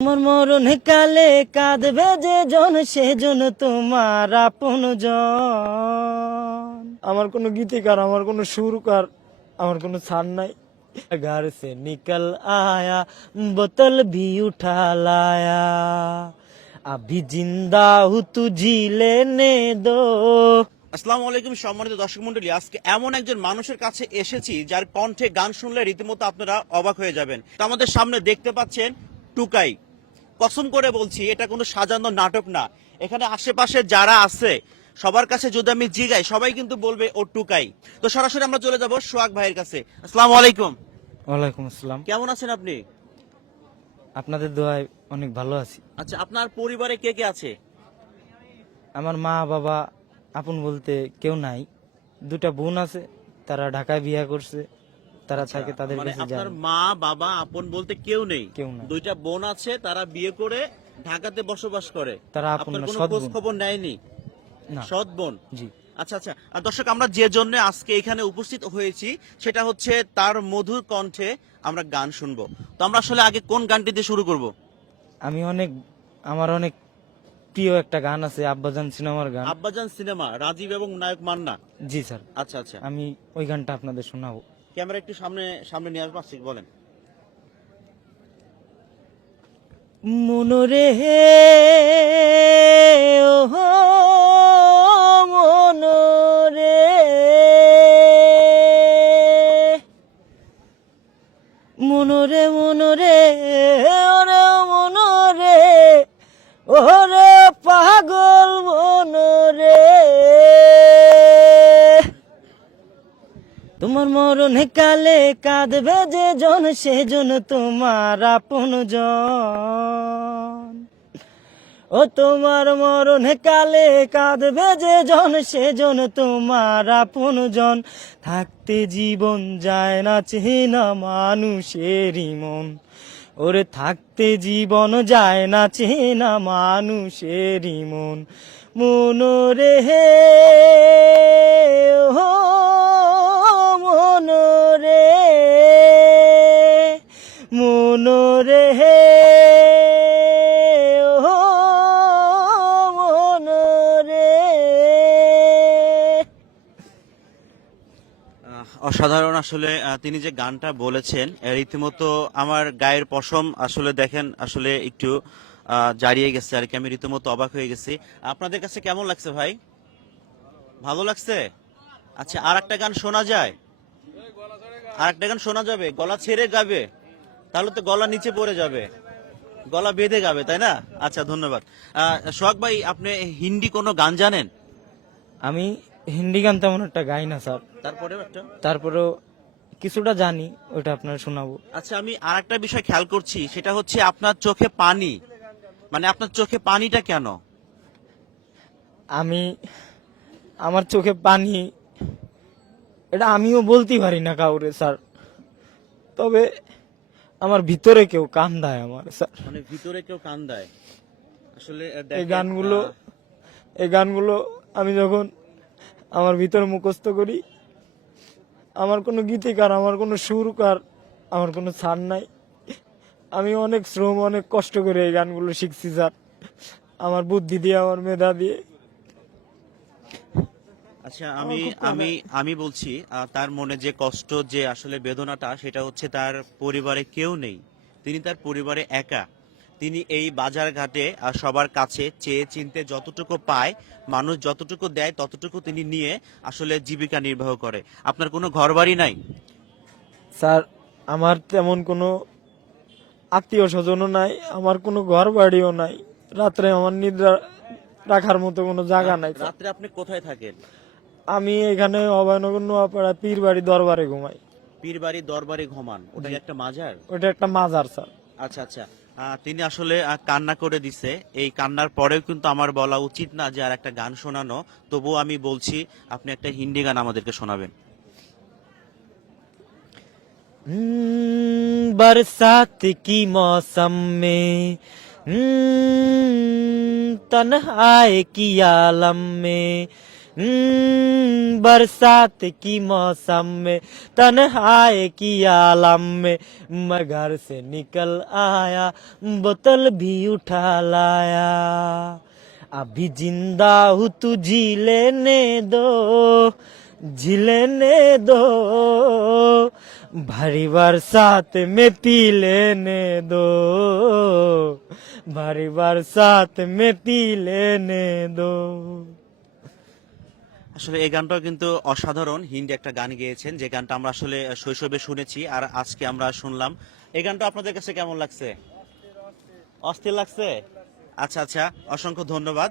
আমার মরণ কালে কাঁদবে যে জন সেজন তোমার আপন জন। আমার কোনো গীতিকার, আমার কোনো সুরকার, আমার কোনো ছাড় নাই। घर से निकल आया बोतल भी उठा लाया अभी जिंदा हूँ तू जी लेने दो। আসসালামু আলাইকুম সম্মানিত দর্শক মণ্ডলী, আজকে এমন একজন মানুষের কাছে এসেছি যার কণ্ঠে গান শুনলে রীতিমতো আপনারা অবাক হয়ে যাবেন। তো আমাদের সামনে দেখতে পাচ্ছেন টুকাই। কসম করে বলছি এটা কোনো সাজানো নাটক না। এখানে আশেপাশে যারা আছে সবার কাছে যদি আমি জিগাই সবাই কিন্তু বলবে ও টুকাই। তো সরাসরি আমরা চলে যাব সোহাগ ভাইয়ের কাছে। আসসালামু আলাইকুম। ওয়ালাইকুম আসসালাম। কেমন আছেন আপনি? আপনাদের দোয়ায় অনেক ভালো আছি। আচ্ছা, আপনার পরিবারে কে কে আছে? আমার মা বাবা আপন বলতে কেউ নাই, দুটা বোন আছে, তারা ঢাকায় বিয়ে করছে, তারা থাকে, তাদের মানে কাছে আপনার যায়। মা বাবা আপন বলতে কেউ নেই? কেউ নাই। দুইটা বোন আছে, তারা বিয়ে করে ঢাকাতে বসবাস করে। তারা আপন আপনার না, কোনো সৎ খোঁজ বোন। খবর নেয়নি? না। সৎ বোন। জি। আচ্ছা আচ্ছা। আর দর্শক, আমরা যে জন্য আজকে এখানে উপস্থিত হয়েছি সেটা হচ্ছে তার মধুর কণ্ঠে আমরা গান শুনবো। তো আমরা আসলে আগে কোন গানটি দিয়ে শুরু করব? আমার অনেক প্রিয় একটা গান আছে, আব্বাজান সিনেমার গান। আব্বাজান সিনেমা, রাজীব এবং নায়ক মান্না। জি স্যার। আচ্ছা আচ্ছা। আমি ওই গানটা আপনাদের শোনাবো। ক্যামেরা একটু সামনে সামনে নিয়ে আসবো, আসছি, বলেন। মনরে ও মনরে মনরে মনরে ওরে মনরে ওরে পাগল মনরে, তোমার মরণ কালে কাঁদবে যে জন সেজন তোমার আপন জন। ও তোমার মরণ কালে কাঁদবে যে জন সেজন তোমার আপন জন। থাকতে জীবন যায় না চেনা মানুষেরই মন, ওরে থাকতে জীবন যায় না চেনা মানুষেরই মন। মনরে ও মনরে মনরে ও মনরে। অসাধারণ আসলে। তিনি যে গানটা বলেছেন রীতিমতো আমার গায়ের পশম আসলে দেখেন আসলে একটু জারিয়ে গেছে আর কি। আমি রীতিমতো অবাক হয়ে গেছি। আপনাদের কাছে কেমন লাগছে ভাই? ভালো লাগছে? আচ্ছা, আর একটা গান শোনা যায়? আর একটা গান শোনা যাবে? গলা ছেড়ে গাবে? তাহলে তো গলা নিচে পড়ে যাবে, গলা বেঁধে গাবে, তাই না? আচ্ছা, ধন্যবাদ। সোহাগ ভাই, আপনি হিন্দি কোনো গান জানেন? আমি হিন্দি গান তেমন একটা গাই না স্যার, তারপরে একটা। তারপরেও কিছুটা জানি, ওটা আপনার শোনাবো। আচ্ছা, আমি আর একটা বিষয় খেয়াল করছি, সেটা হচ্ছে আপনার চোখে পানি। মানে আপনার চোখে পানিটা কেন? আমি আমার চোখে পানি, এটা আমিও বলতে পারি না কাউরে স্যার, তবে আমার ভিতরে কেউ কান্দায় আমার স্যার। মানে ভিতরে কেউ কান্দায় আসলে। এই দেখেন, গানগুলো আমি যখন আমার ভিতরে মুখস্থ করি, আমার কোনো গীতিকার, আমার কোনো সুরকার, আমার কোনো ছাড় নাই। আমি অনেক শ্রম, অনেক কষ্ট করে এই গানগুলো শিখছি স্যার, আমার বুদ্ধি দিয়ে, আমার মেধা দিয়ে। আচ্ছা, আমি আমি আমি বলছি, তার মনে যে কষ্ট, যে আসলে বেদনাটা, সেটা হচ্ছে তার পরিবারে কেউ নেই। তিনি তার পরিবারে একা। তিনি এই বাজার ঘাটে সবার কাছে চেয়ে চিনতে যতটুকু পায়, মানুষ যতটুকু দেয় ততটুকু তিনি নিয়ে আসলে জীবিকা নির্বাহ করে। আপনার কোনো ঘরবাড়ি নাই? স্যার, আমার তেমন কোনো আত্মীয় স্বজনও নাই, আমার কোনো ঘর বাড়িও নাই, রাত্রে আমার নিদ্রা রাখার মতো কোনো জায়গা নাই স্যার। রাত্রে আপনি কোথায় থাকেন? আমি এখানে অভয়নগর নোয়াপাড়া পীর বাড়ি দরবারে ঘুমাই। পীর বাড়ি দরবারে ঘুমান? ওটা কি একটা মাজার? ওটা একটা মাজার স্যার। আচ্ছা আচ্ছা। তিনি আসলে কান্না করে দিছে। এই কান্নার পরেও কিন্তু আমার বলা উচিত না যে আর একটা গান শোনানো। তবুও আমি বলছি, আপনি একটা হিন্দি গান আমাদেরকে শোনাবেন। बरसात की मौसम में तन्हाई की आलम में बरसात की मौसम में तन्हाई की आलम में मैं घर से निकल आया बोतल भी उठा लाया अभी जिंदा हूँ तू जी लेने दो भारी बरसात में पी लेने दो भारी बरसात में पी लेने दो। আসলে এই গানটাও কিন্তু অসাধারণ হিন্দি একটা গান গেয়েছেন, যে গানটা আমরা আসলে শৈশবে শুনেছি আর আজকে আমরা শুনলাম। এই গানটা আপনাদের কাছে কেমন লাগছে? অস্থির লাগছে? আচ্ছা আচ্ছা, অসংখ্য ধন্যবাদ,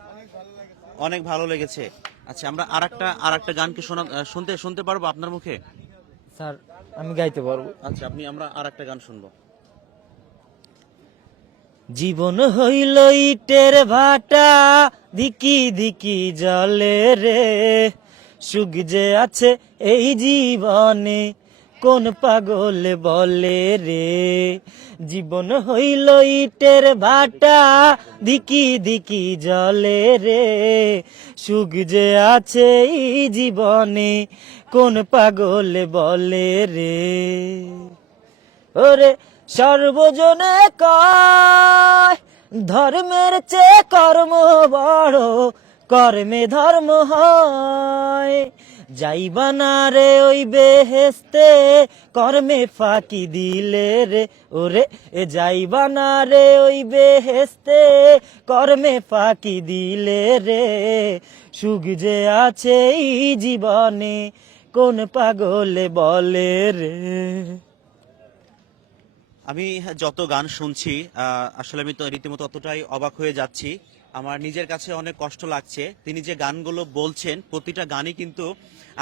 অনেক ভালো লেগেছে। আচ্ছা, আমরা আরেকটা গান কি শুনতে শুনতে পারবো আপনার মুখে? স্যার আমি গাইতে পারবো। আচ্ছা, আমরা আরেকটা গান শুনবো। জীবন হইল ইটের ভাটা দিকি দিকি জলে রে সুখ যে আছে এই জীবনে কোন পাগল বলে রে জীবন হইল ইটের ভাটা দিকি দিকি জলে রে সুখ যে আছে এই জীবনে কোন পাগল বলে রে ওরে সর্বজনে কয় ধর্মের চেয়ে কর্ম বড় কর্মে ধর্ম হয় যাইবা না রে ওই বেহেস্তে কর্মে ফাঁকি দিলে রে ওরে এ যাইবা না রে ওই বেহেস্তে কর্মে ফাঁকি দিলে রে সুখ যে আছে এই জীবনে কোন পাগলে বলে রে। আমি যত গান শুনছি আসলে আমি তো রীতিমতো অতটাই অবাক হয়ে যাচ্ছি, আমার নিজের কাছে অনেক কষ্ট লাগছে। তিনি যে গানগুলো বলছেন প্রতিটা গানই কিন্তু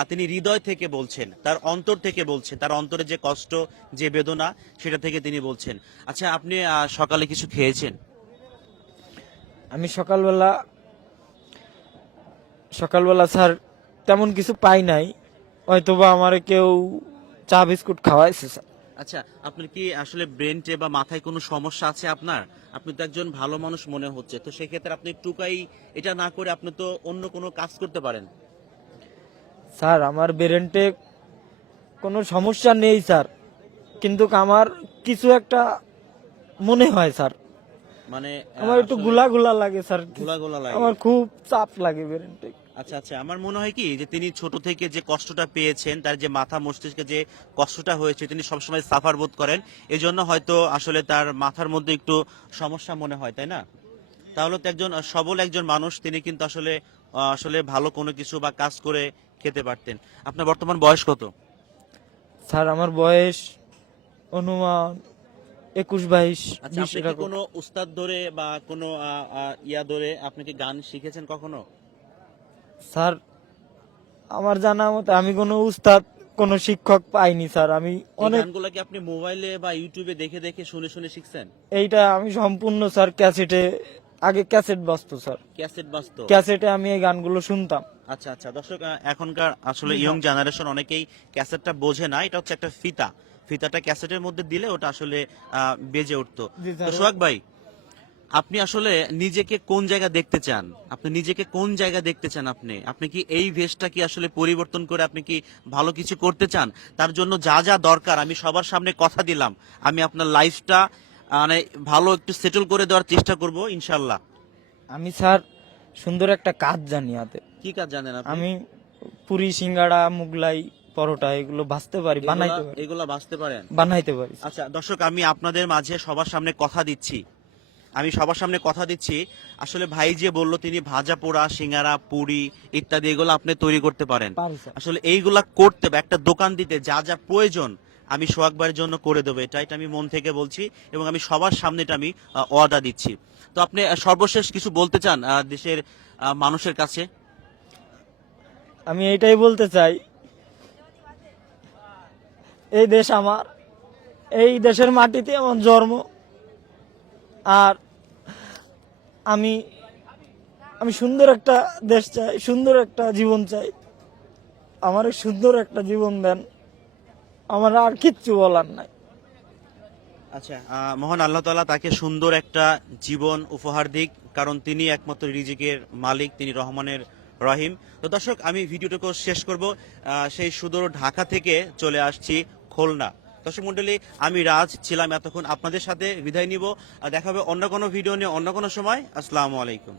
তিনি হৃদয় থেকে বলছেন, তার অন্তর থেকে বলছেন, তার অন্তরে যে কষ্ট যে বেদনা সেটা থেকে তিনি বলছেন। আচ্ছা, আপনি সকালে কিছু খেয়েছেন? আমি সকালবেলা স্যার তেমন কিছু পাই নাই, হয়তোবা আমার কেউ চা বিস্কুট খাওয়াইছে স্যার। আচ্ছা, আপনার কি আসলে ব্রেনটে বা মাথায় কোনো সমস্যা আছে আপনার? আপনি তো একজন ভালো মানুষ মনে হচ্ছে, তো সেক্ষেত্রে আপনি টুকাই এটা না করে আপনি তো অন্য কোনো কাজ করতে পারেন। স্যার আমার ব্রেনটে কোনো সমস্যা নেই স্যার, কিন্তু আমার কিছু একটা মনে হয় স্যার, মানে আমার একটু গুলা গুলা লাগে স্যার, গোলা লাগে। আমার খুব চাপ লাগে ব্রেনটে। আচ্ছা আচ্ছা, আমার মনে হয় কি যে তিনি ছোট থেকে যে কষ্টটা পেয়েছেন, তার যে মাথা মস্তিষ্কে যে কষ্টটা হয়েছে, তিনি সবসময় সাফার বোধ করেন, এই জন্য হয়তো আসলে তার মাথার মধ্যে একটু সমস্যা মনে হয়, তাই না? তাহলে তো একজন সবল একজন মানুষ, তিনি কিন্তু আসলে আসলে ভালো কোনো কিছু বা কাজ করে খেতে পারতেন। আপনার বর্তমান বয়স কত? স্যার আমার বয়স অনুমান 21-22। আচ্ছা, আপনি কি কোনো উস্তাদ ধরে বা কোনো ইয়া ধরে আপনি কি গান শিখেছেন কখনো? স্যার আমার জানা মতে আমি কোনো উস্তাদ কোনো শিক্ষক পাইনি স্যার, আমি অনেক গানগুলো কি আপনি মোবাইলে বা ইউটিউবে দেখে দেখে শুনে শুনে শিখছেন? এইটা আমি সম্পূর্ণ স্যার ক্যাসেটে, আগে ক্যাসেট বাজতো স্যার, ক্যাসেট বাজতো? ক্যাসেটে আমি এই গানগুলো শুনতাম। আচ্ছা আচ্ছা, দর্শক এখনকার আসলে ইয়ং জেনারেশন অনেকেই ক্যাসেটটা বোঝে না, এটা হচ্ছে একটা ফিতাটা ক্যাসেটের মধ্যে দিলে ওটা আসলে বেজে উঠতো। জি স্যার। তো সোহাগ ভাই, আপনি আসলে নিজেকে কোন জায়গা দেখতে চান? আপনি নিজেকে কোন জায়গা দেখতে চান? আপনি কি এই ভেষটা কি আসলে পরিবর্তন করে আপনি কি ভালো কিছু করতে চান? তার জন্য যা যা দরকার আমি সবার সামনে কথা দিলাম, আমি আপনার লাইফটা মানে ভালো একটু সেটেল করে দেওয়ার চেষ্টা করব ইনশাল্লাহ। আমি স্যার সুন্দর একটা কাজ জানি হাতে। কি কাজ জানেন আপনি? আমি পুরি সিঙ্গাড়া মুগলাই পরোটা এগুলো ভাজতে পারি, বানাইতে পারি। এগুলা বাঁচতে পারেন? বানাইতে পারি। আচ্ছা দর্শক, আমি আপনাদের মাঝে সবার সামনে কথা দিচ্ছি, আসলে ভাই যে বলল তিনি ভাজা পোড়া সিঙ্গারা পুরি ইত্যাদি এগুলো আপনি তৈরি করতে পারেন। পারি স্যার। আসলে এইগুলা করতে বা একটা দোকান দিতে যা যা প্রয়োজন আমি সোহাগ ভাইয়ের জন্য করে দেবো, এটা আমি মন থেকে বলছি এবং আমি সবার সামনে এটা আমি ওয়াদা দিচ্ছি। তো আপনি সর্বশেষ কিছু বলতে চান দেশের মানুষের কাছে? আমি এইটাই বলতে চাই, এই দেশ আমার, এই দেশের মাটিতে আমার জন্ম, আর আমি সুন্দর একটা দেশ চাই, সুন্দর একটা জীবন চাই। আমার সুন্দর একটা জীবন দেন, আমার আর কিচ্ছু বলার নাই। আচ্ছা, মহান আল্লাহ তাআলা তাকে সুন্দর একটা জীবন উপহার দিক, কারণ তিনি একমাত্র রিজিকের মালিক, তিনি রহমানের রহিম। তো দর্শক, আমি ভিডিওটাকে শেষ করব। সেই সুদূর ঢাকা থেকে চলে আসছি খুলনা। দর্শক মন্ডলী, আমি রাজ ছিলাম এতক্ষণ আপনাদের সাথে, বিদায় নিব। দেখা হবে অন্য কোনো ভিডিও নিয়ে অন্য কোনো সময়। আসসালামু আলাইকুম।